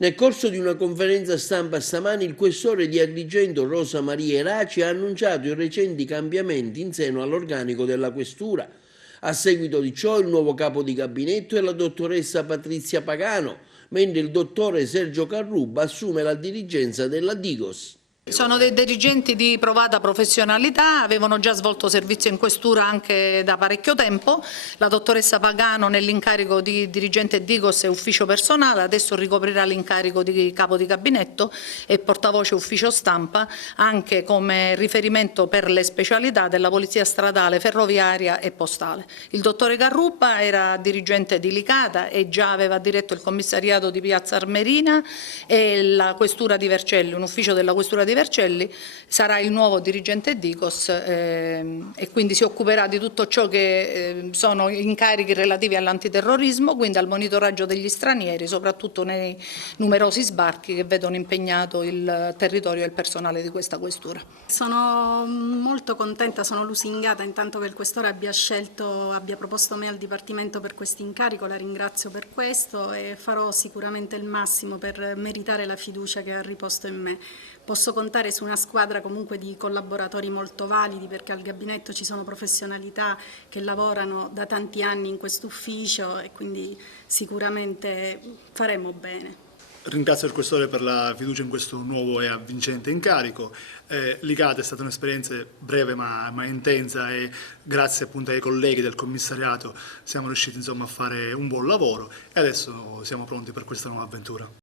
Nel corso di una conferenza stampa stamani il questore di Agrigento Rosa Maria Eraci ha annunciato i recenti cambiamenti in seno all'organico della questura. A seguito di ciò il nuovo capo di gabinetto è la dottoressa Patrizia Pagano, mentre il dottore Sergio Carrubba assume la dirigenza della Digos. Sono dei dirigenti di provata professionalità, avevano già svolto servizio in questura anche da parecchio tempo. La dottoressa Pagano nell'incarico di dirigente Digos e ufficio personale, adesso ricoprirà l'incarico di capo di gabinetto e portavoce ufficio stampa, anche come riferimento per le specialità della polizia stradale, ferroviaria e postale. Il dottore Carrubba era dirigente di Licata e già aveva diretto il commissariato di Piazza Armerina e la questura di Vercelli, un ufficio della questura di Vercelli, sarà il nuovo dirigente Digos e quindi si occuperà di tutto ciò che sono incarichi relativi all'antiterrorismo, quindi al monitoraggio degli stranieri, soprattutto nei numerosi sbarchi che vedono impegnato il territorio e il personale di questa questura. Sono molto contenta, sono lusingata intanto che il questore abbia proposto me al Dipartimento per questo incarico, la ringrazio per questo e farò sicuramente il massimo per meritare la fiducia che ha riposto in me. Posso contare su una squadra comunque di collaboratori molto validi perché al gabinetto ci sono professionalità che lavorano da tanti anni in questo ufficio e quindi sicuramente faremo bene. Ringrazio il questore per la fiducia in questo nuovo e avvincente incarico. Licata è stata un'esperienza breve ma intensa e grazie appunto ai colleghi del commissariato siamo riusciti insomma a fare un buon lavoro e adesso siamo pronti per questa nuova avventura.